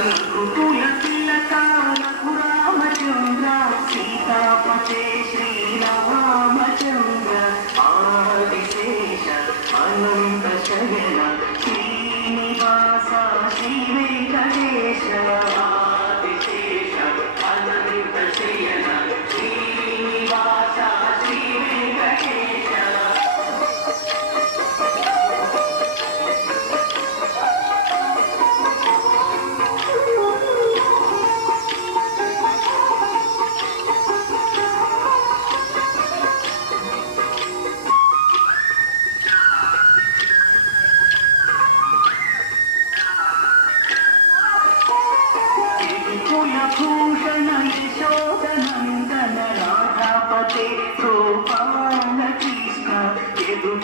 రఘుకుల తిలక రఘురామచంద్ర సీతాపతే శ్రీరామచంద్ర ఆదిశేష అనంత శయన శ్రీనివాస శ్రీ వెంకటేశ ఆదిశేష అనంత శయన శ్రీనివాస శ్రీ వెంకటేశ కులభూషణ యశోదనందన రాధాపతే గోపాల కృష్ణ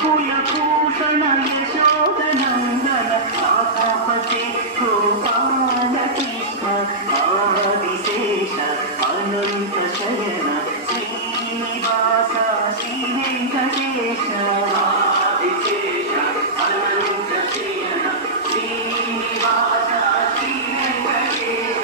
కులభూషణ యశోదనందన రాధాపతే గోపాల కృష్ణ ఆదిశేష అనంత శయన శ్రీనివాస శ్రీ వెంకటేశ ఆదిశేష అనంత శయన శ్రీనివాస శ్రీ వెంకటేశ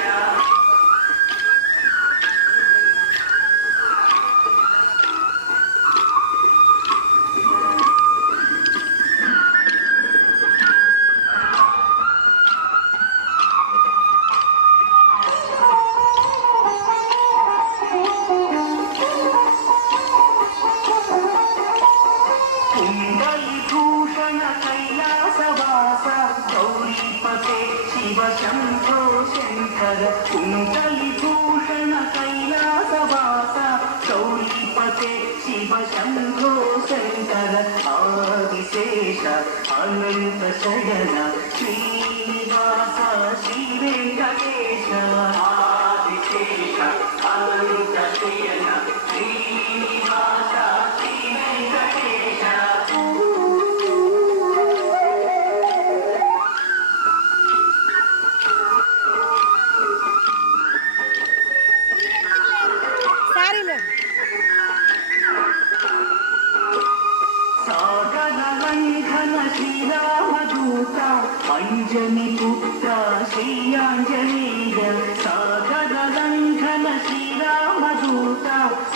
कुण्डलीभूषण कैलासवास गौरीपते शिव शम्भो शङ्कर कुण्डलीभूषण कैलासवास गौरीपते शिव शम्भो शङ्कर आदिशेष अनन्त शयन श्रीनिवास श्री वेङ्कटेश आदिशेष अनन्त शयन श्रीनिवास श्री वेङ्कटेश సాగరలంఘన శ్రీరామదూత అంజని పుత్ర శ్రీ ఆంజనేయ సాగరలంఘన శ్రీరామదూత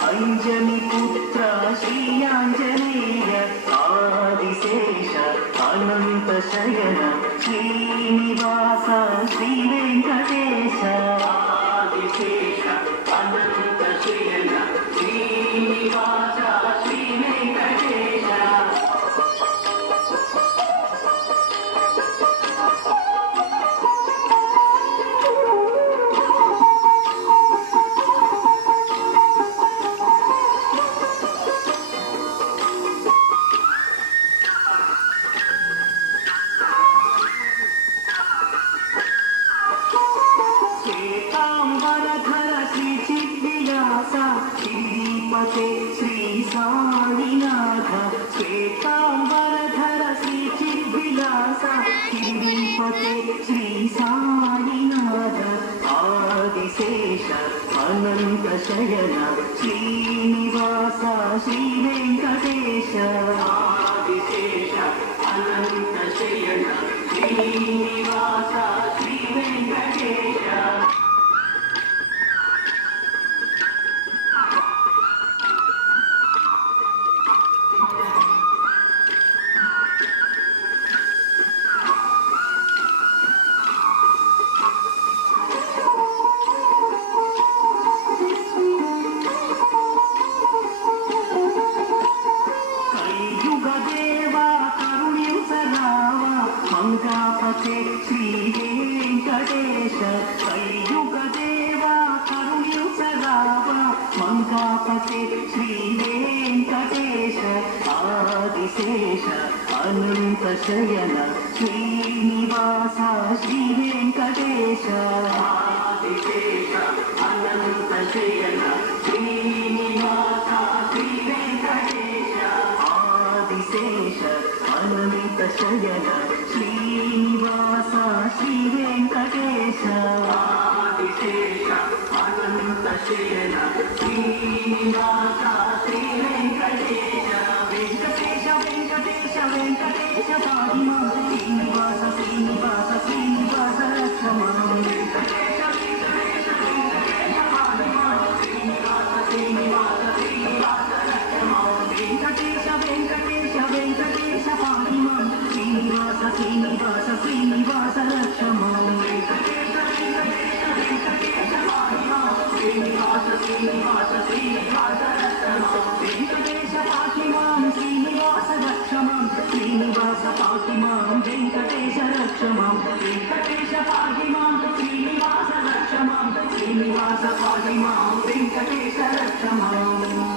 అంజని పుత్ర శ్రీ ఆంజనేయ ఆదిశేష అనంత శయన శ్రీనివాస శ్రీ వెంకటేశ ఆదిశేష అనంత శయన శ్రీనివాస శ్రీ వెంకటేశ శ్వేతాంబరధర శ్రీ చిద్విలాస శ్రీపతే శ్రీ సాయినాథ శ్వేతాంబరధర శ్రీ చిద్విలాస శ్రీపతే శ్రీ సాయినాథ ఆదిశేష అనంత శయన శ్రీనివాస శ్రీ వెంకటేశ ఆదిశేష అనంత శయన శ్రీనివాస శ్రీ వెంకటేశ మంగాపతే శ్రీ వెంకటేశ కలియుగ దేవా కరుణ్యుసరావ మంగాపతే శ్రీ వెంకటేశ ఆదిశేష అనంత శయన శ్రీనివాస శ్రీ వెంకటేశ ఆదిశేష అనంత శయన శ్రీనివాస శ్రీ వెంకటేశ ఆదిశేష అనంత శయన శ్రీనివాస శ్రీ వెంకటేశ ఆదిశేష అనంత శయన శ్రీనివాస శ్రీ వెంకటేశ వెంకటేశ వెంకటేశ వెంకటేశ పాహిమా శ్రీనివాస శ్రీనివాస శ్రీనివాస రక్షమాం శ్రీనివాస శ్రీనివాస రక్షమా శ్రీనివాస శ్రీనివాస శ్రీనివాస రక్షమా వెంకటేశ పాకిమాం శ్రీనివాస రక్షమాం శ్రీనివాస పాకిమాం వెంకటేశ రక్షమాం వెంకటేశ పాకిమాం శ్రీనివాస రక్షమాం శ్రీనివాస పాకిమాం వెంకటేశ రక్షమాం